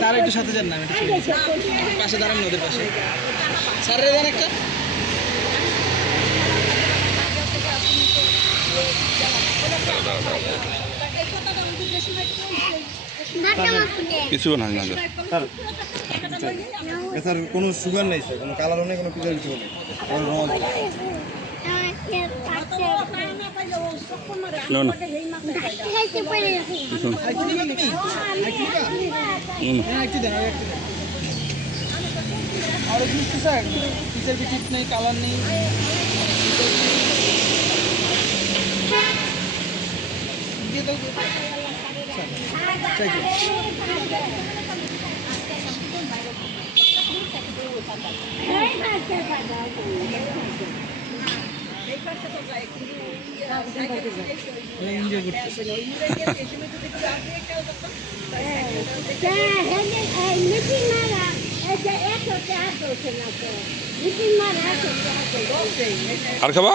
Sir একটু সাথে যান না, পাশে দাঁড়ান ওদের পাশে। স্যারের দেন একটা। কিছু না স্যার কোনো সুগার নেই স্যার, কোনো কালারও নেই, কোনো প্রিজারভেটিভ নেই। আরো কিছু স্যার, প্রিজারভেটিভ নেই, কালার নেই। এনজয় করতেছে। আর খাবা